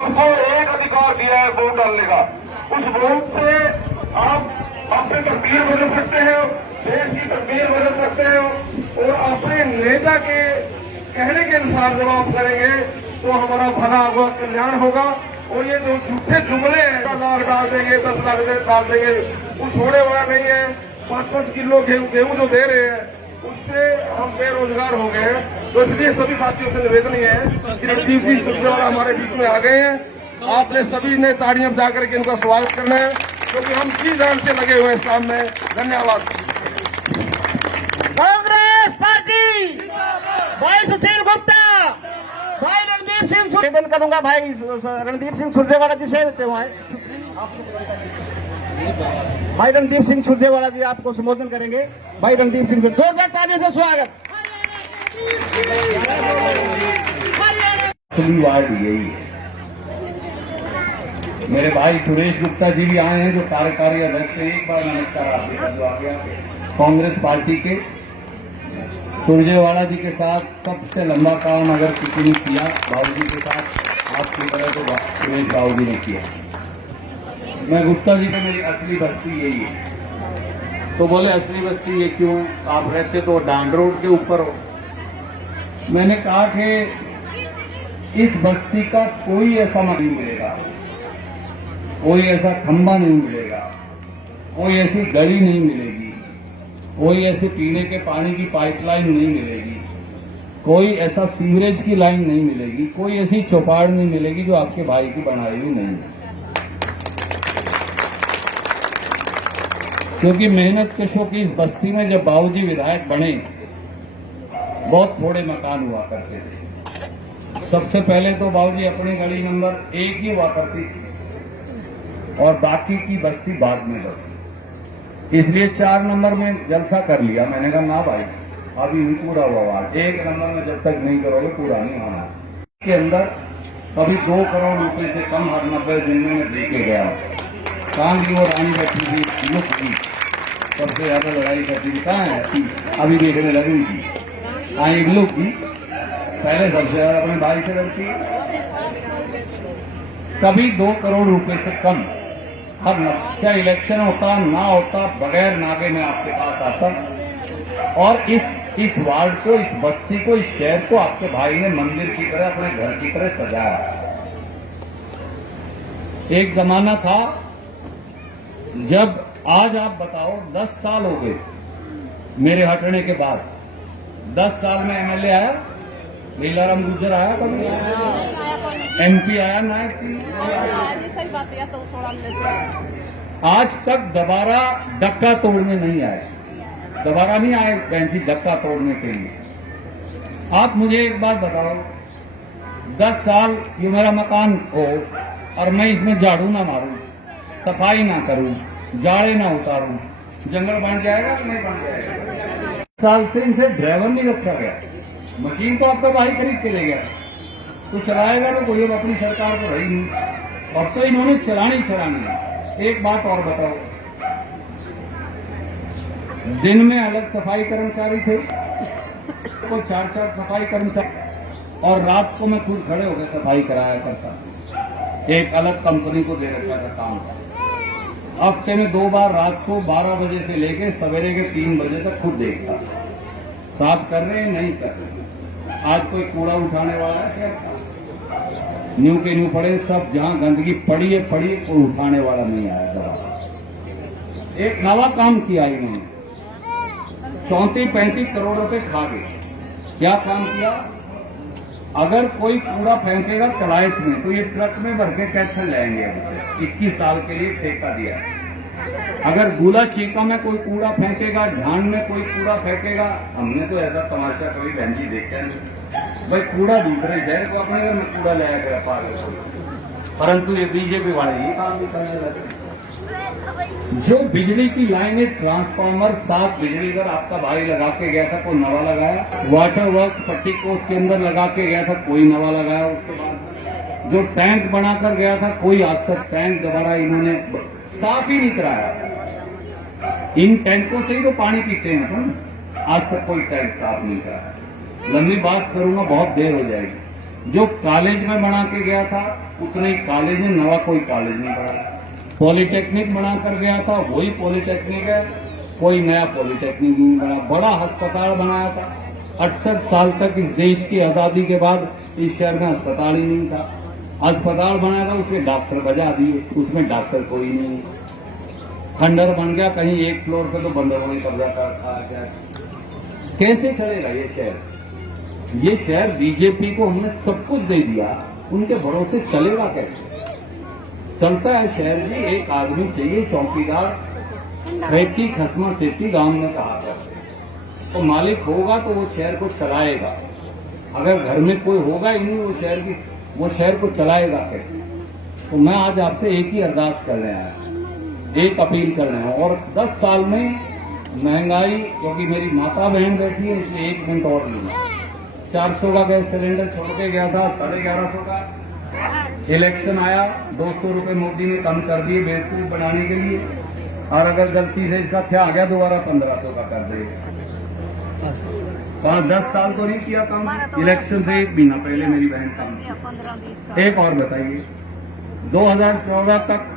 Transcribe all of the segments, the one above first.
उनको एक अधिकार दिया है वोट डालने का। उस वोट से आप अपनी तकदीर बदल सकते हो, देश की तकदीर बदल सकते हो, और अपने नेता के कहने के अनुसार जब आप करेंगे तो हमारा भला होगा, कल्याण होगा। और ये जो झूठे जुमले हैं, 1 लाख डाल देंगे, 10 लाख डाल देंगे, वो छोड़ने वाला नहीं है। 5-5 किलो गेहूं जो दे रहे हैं उससे हम बेरोजगार हो गए हैं। तो इसलिए सभी साथियों से निवेदन है कि रणदीप जी सुरजेवाला हमारे बीच में आ गए हैं। आपने सभी ने ताड़ियां बजा करके इनका स्वागत करना है, क्योंकि हम जी जान से लगे हुए हैं इस काम में। धन्यवाद। कांग्रेस पार्टी, भाई सुशील गुप्ता, भाई रणदीप सिंह, निवेदन करूंगा भाई रणदीप सिंह सुरजेवाला जी से। भाई रणदीप सिंह सुरजेवाला जी आपको संबोधन करेंगे। भाई रणदीप सिंह, जोरदार तालियों से स्वागत। असली वार्ड यही है। मेरे भाई सुरेश गुप्ता जी भी आए हैं, जो कार्यकारी अध्यक्ष है। एक बार नमस्कार आप जो आ गया कांग्रेस पार्टी के। सुरजेवाला जी के साथ सबसे लंबा काम अगर किसी ने किया बाबू जी के साथ आपकी तरह तो सुरेश बाबू जी ने किया। मैं गुप्ता जी को मेरी असली बस्ती यही है। तो बोले असली बस्ती ये क्यों है, आप रहते तो डांड रोड के ऊपर हो। मैंने कहा कि इस बस्ती का कोई ऐसा नहीं मिलेगा, कोई ऐसा खंबा नहीं मिलेगा, कोई ऐसी गली नहीं मिलेगी, कोई ऐसे पीने के पानी की पाइपलाइन नहीं मिलेगी, कोई ऐसा सीवरेज की लाइन नहीं मिलेगी, कोई ऐसी चौपाड़ नहीं मिलेगी जो आपके भाई की बनाई हुई नहीं है। क्योंकि मेहनत कशों की इस बस्ती में जब बाबूजी विधायक बने बहुत थोड़े मकान हुआ करते थे। सबसे पहले तो बाबूजी अपनी गली नंबर 1 ही हुआ करती थी और बाकी की बस्ती बाद में बसी। इसलिए 4 नंबर में जलसा कर लिया। मैंने कहा ना भाई अभी नहीं पूरा हुआ वार्ड, 1 नंबर में जब तक नहीं करोगे पूरा नहीं होना। के अंदर कभी 2 करोड़ रुपए से कम हर 90 दिन में मैं देके गया। कान की ओर आनी बैठी थी, लुक की सबसे ज्यादा लड़ाई करती थी। कहाँ है अभी देखने लगी थी एक लोग की, पहले सबसे ज्यादा अपने भाई से लड़ती। कभी 2 करोड़ रुपए से कम हर चाहे इलेक्शन होता ना होता बगैर नागे में आपके पास आता। और इस वार्ड को, इस बस्ती को, इस शहर को आपके भाई ने मंदिर की तरह, अपने घर की तरह सजाया। एक जमाना था जब, आज आप बताओ 10 साल हो गए मेरे हटने के बाद, 10 साल में एमएलए आया, लीलाराम गुर्जर आया, कभी एमपी आया नायक सिंह, आज तक दोबारा डक्का तोड़ने नहीं आए। दोबारा नहीं आए बहन जी डक्का तोड़ने के लिए। आप मुझे एक बात बताओ, 10 साल ये मेरा मकान हो और मैं इसमें झाड़ू ना मारूं, सफाई ना करूं, जाड़े ना उतारूं, जंगल बन जाएगा कि नहीं बन जाएगा? साल से इनसे ड्राइवर नहीं रखा गया। मशीन तो आपका भाई खरीद के ले गया, तो चलाएगा तो कोई, अब अपनी सरकार तो रही नहीं, अब तो इन्होंने चलानी है। एक बात और बताओ, दिन में अलग सफाई कर्मचारी थे, तो 4-4 सफाई कर्मचारी, और रात को मैं खुद खड़े होकर सफाई कराया करता। एक अलग कंपनी को दे रखा था काम। हफ्ते में 2 बार रात को 12 बजे से लेके सवेरे के 3 बजे तक खुद देखता, साफ कर रहे हैं नहीं कर रहे। आज कोई कूड़ा उठाने वाला है क्या? न्यू के न्यू पड़े सब, जहां गंदगी पड़ी है कोई उठाने वाला नहीं आया। दोबारा एक नवा काम किया इन्होंने, 34-35 करोड़ रुपए खा गए। क्या काम किया? अगर कोई कूड़ा फेंकेगा कलायत में तो ये ट्रक में भर के कैथल लाएंगे। 21 साल के लिए ठेका दिया। अगर गुला चीका में कोई कूड़ा फेंकेगा, ढांड में कोई कूड़ा फेंकेगा, हमने तो ऐसा तमाशा कभी बहन जी देखा नहीं। भाई कूड़ा दूसरे शहर को अपने घर में कूड़ा लाया गया पार, परंतु ये बीजेपी वाले ये काम भी करने लगे। जो बिजली की लाइनें, ट्रांसफार्मर 7 बिजली घर आपका भाई लगा के गया था, कोई नवा लगाया। वाटर वर्क्स पट्टी कोट के अंदर लगा के गया था, कोई नवा लगाया। उसके बाद जो टैंक बनाकर गया था, कोई आज तक टैंक दोबारा इन्होंने साफ ही नहीं कराया। इन टैंकों से ही तो पानी पीते हैं तुम, आज तक कोई टैंक साफ नहीं कराया। लंबी बात करूंगा, बहुत देर हो जाएगी। जो कॉलेज में बना के गया था उतने ही कॉलेज में नवा कोई कॉलेज नहीं बना। पॉलिटेक्निक बना कर गया था, वही पॉलिटेक्निक है, कोई नया पॉलिटेक्निक नहीं बना। बड़ा अस्पताल बनाया था, 68 साल तक इस देश की आजादी के बाद इस शहर में अस्पताल ही नहीं था। अस्पताल बनाया था, उसमें डॉक्टर बजा दिए, उसमें डॉक्टर कोई नहीं। खंडर बन गया, कहीं एक फ्लोर पे तो बंदरों ने कब्जा कर रखा है। कैसे चलेगा ये शहर? ये शहर बीजेपी को हमने सब कुछ दे दिया, उनके भरोसे चलेगा कैसे? चलता है शहर जी, एक आदमी चाहिए चौकीदार, रेती खसमा सेती गांव में कहा करते, तो मालिक होगा तो वो शहर को चलाएगा। अगर घर में कोई होगा ही नहीं, वो शहर को चलाएगा कैसे? तो मैं आज आपसे एक ही अरदास कर रहे हैं, एक अपील कर रहे हैं, और 10 साल में महंगाई, क्योंकि मेरी माता बहन बैठी है इसलिए 1 मिनट और लूंगा। 400 का गैस सिलेंडर छोड़ के गया था, 1150 का। इलेक्शन आया, 200 रुपए मोदी ने कम कर दिए बेवकूफ बनाने के लिए, और अगर गलती से इसका क्या आ गया दोबारा 1500 का कर दे। 10 साल तो नहीं किया काम, इलेक्शन से 1 महीना पहले मेरी बहन काम। एक और बताइए, 2014 तक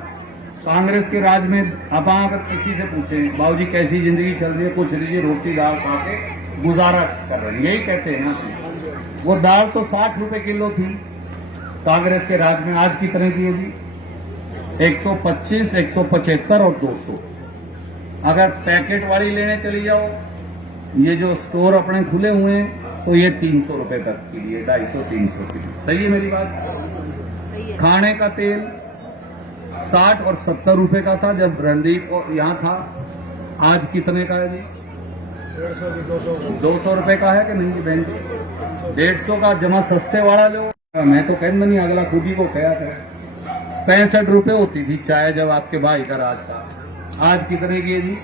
कांग्रेस के राज में आप अगर किसी से पूछें बाबूजी कैसी जिंदगी चल रही है, कुछ लीजिए, रोटी दाल खा के गुजारा कर रहे हैं, यही कहते हैं ना। वो दाल तो 60 रुपए किलो थी कांग्रेस के राज में, आज कितने की होगी? 125, 175 और 200। अगर पैकेट वाली लेने चली जाओ, ये जो स्टोर अपने खुले हुए हैं, तो ये 300 रुपए तक के लिए, 250-300 की। सही है मेरी बात? खाने का तेल 60 और 70 रुपए का था जब रणदीप यहाँ था, आज कितने का है जी? 200 रुपए का है कि नहीं जी बहन जी? 150 का जमा सस्ते वाला लो। मैं तो कहना नहीं, अगला खुद ही को कहा था। 65 रुपए होती थी चाय जब आपके भाई का राज था, आज कितने की है जी?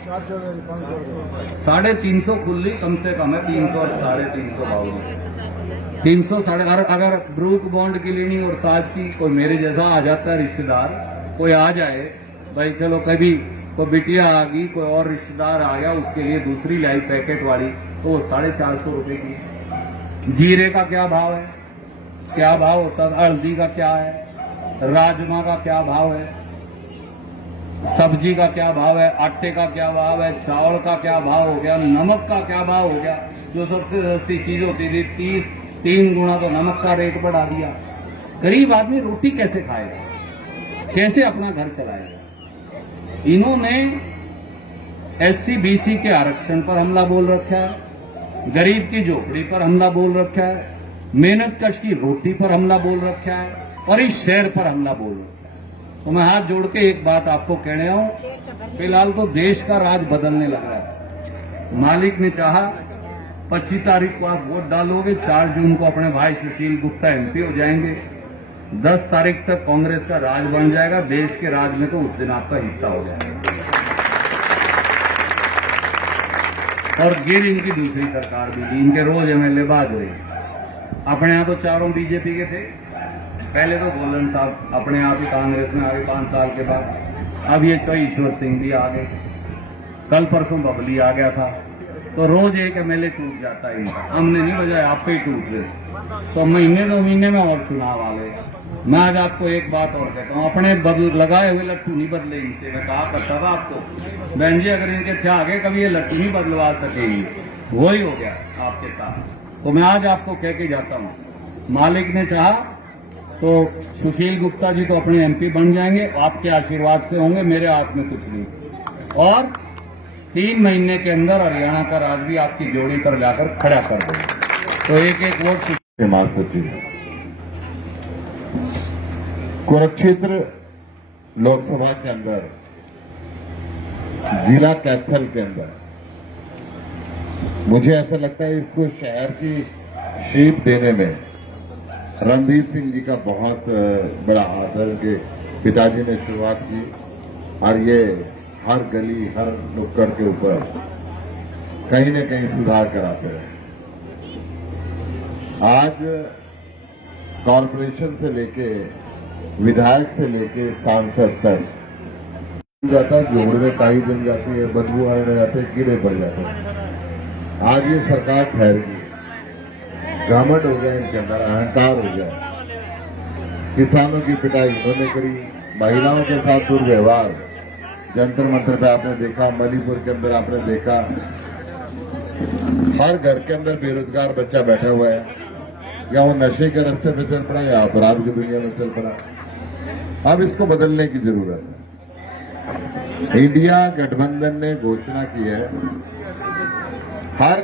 350 खुली, कम से कम है 300 और 350 भाव। 300 साढ़े, अगर ब्रूक बॉन्ड की लेनी और ताज की, कोई मेरे जैसा आ जाता है रिश्तेदार, कोई आ जाए भाई, चलो कभी कोई बिटिया आ गई, कोई और रिश्तेदार आ गया, उसके लिए दूसरी लाई पैकेट वाली, तो वो 450 रुपए की। जीरे का क्या भाव है? क्या भाव होता था? हल्दी का क्या है? राजमा का क्या भाव है? सब्जी का क्या भाव है? आटे का क्या भाव है? चावल का क्या भाव हो गया? नमक का क्या भाव हो गया? जो सबसे सस्ती चीज होती थी 3 गुना तो नमक का रेट बढ़ा दिया। गरीब आदमी रोटी कैसे खाएगा? कैसे अपना घर चलाएगा? इन्होंने SC BC के आरक्षण पर हमला बोल रखा है, गरीब की झोपड़ी पर हमला बोल रखा है, मेहनत कश की रोटी पर हमला बोल रखा है, और इस शहर पर हमला बोल रखा है। तो मैं हाथ जोड़ के एक बात आपको कहने आऊं, फिलहाल तो देश का राज बदलने लग रहा है। मालिक ने चाहा 25 तारीख को आप वोट डालोगे, 4 जून को अपने भाई सुशील गुप्ता MP हो जाएंगे, 10 तारीख तक कांग्रेस का राज बन जाएगा, देश के राज में तो उस दिन आपका हिस्सा हो जाएगा। और गिर इनकी दूसरी सरकार भी थी, इनके रोज MLA बाज रही। अपने यहाँ तो चारों बीजेपी के थे, पहले तो गोलन साहब अपने आप ही कांग्रेस में आ गए 5 साल के बाद, अब ये ईश्वर सिंह भी आ गए, कल परसों बबली आ गया था, तो रोज एक MLA टूट जाता है इनका। हमने नहीं बजाया, आप पे ही टूट रहे, तो महीने 2 महीने में और चुनाव आ गए। मैं आज आपको एक बात और कहता हूँ, अपने लगाए हुए लट्टू नहीं बदले इनसे। मैं कहा करता था आपको, बहन जी अगर इनके थे आगे कभी ये लट्टू नहीं बदलवा सकेगी, वो ही हो गया आपके साथ। तो मैं आज आपको कह के जाता हूँ, मालिक ने चाहा तो सुशील गुप्ता जी तो अपने MP बन जाएंगे, आपके आशीर्वाद से होंगे, मेरे हाथ में कुछ नहीं। और 3 महीने के अंदर हरियाणा का राज भी आपकी जोड़ी पर जाकर खड़ा कर देंगे। तो एक वोट महासचिव कुरुक्षेत्र लोकसभा के अंदर, जिला कैथल के अंदर, मुझे ऐसा लगता है इसको शहर की शेप देने में रणदीप सिंह जी का बहुत बड़ा हाथ है। उनके पिताजी ने शुरुआत की और ये हर गली हर नुक्कड़ के ऊपर कहीं न कहीं सुधार कराते रहे। आज कॉरपोरेशन से लेके विधायक से लेके सांसद तक जाता है, जोड़ में काई जम जाती है, बदबू आने लग जाते हैं, कीड़े पड़ जाते हैं। आज ये सरकार ठहर गई, घमंड हो गया इनके अंदर, अहंकार हो गया। किसानों की पिटाई इन्होंने करी, महिलाओं के साथ दुर्व्यवहार जंतर मंतर पे आपने देखा, मणिपुर के अंदर आपने देखा, हर घर के अंदर बेरोजगार बच्चा बैठा हुआ है, या वो नशे के रास्ते पे चल पड़ा या अपराध की दुनिया में चल पड़ा। अब इसको बदलने की जरूरत है। इंडिया गठबंधन ने घोषणा की है हर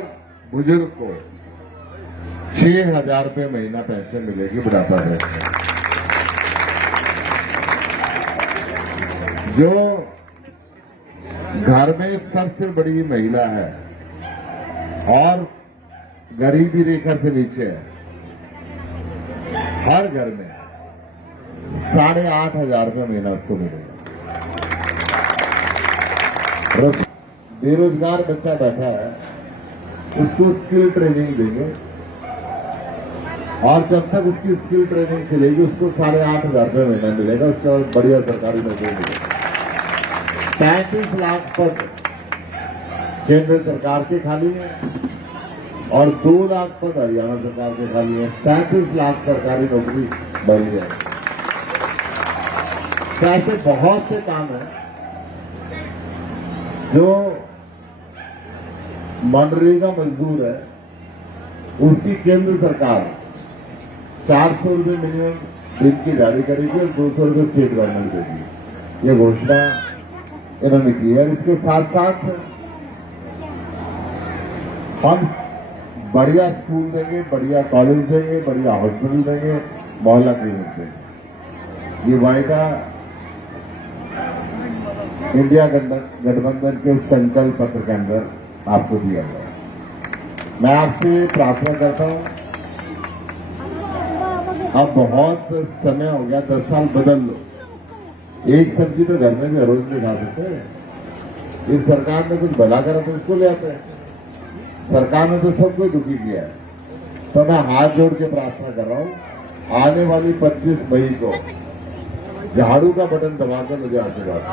बुजुर्ग को 6,000 रुपये महीना पेंशन मिलेगी बुढ़ापा पेंशन। जो घर में सबसे बड़ी महिला है और गरीबी रेखा से नीचे है, हर घर में 8,500 रुपये महीना उसको मिलेगा। बेरोजगार बच्चा बैठा है, उसको स्किल ट्रेनिंग देंगे और जब तक उसकी स्किल ट्रेनिंग चलेगी उसको 8,500 रुपये महीना मिलेगा। उसके बाद बढ़िया सरकारी नौकरी मिलेगी। 35 लाख पद केंद्र सरकार के खाली है और 2 लाख पद हरियाणा सरकार के खाली है। 37 लाख सरकारी नौकरी बनी है। तो ऐसे बहुत से काम हैं जो मनरेगा मजदूर है उसकी केंद्र सरकार 400 रुपये मिनिमम दिन की जारी करेगी और 200 रुपये स्टेट गवर्नमेंट देगी। ये घोषणा इन्होंने की है। इसके साथ साथ हम बढ़िया स्कूल देंगे, बढ़िया कॉलेज देंगे, बढ़िया हॉस्पिटल देंगे, मोहल्ला क्लिनिक देंगे। ये वायदा इंडिया गठबंधन के संकल्प पत्र के अंदर आपको दिया गया। मैं आपसे प्रार्थना करता हूं, अब बहुत समय हो गया, 10 साल बदल लो। एक सब्जी तो घर में भी रोज नहीं खा सकते। इस सरकार ने कुछ भला करा तो उसको ले आते हैं। सरकार ने तो सबको दुखी किया है। तो मैं हाथ जोड़ के प्रार्थना कर रहा हूं, आने वाली 25 मई को झाड़ू का बटन दबाकर मुझे आशीर्वाद।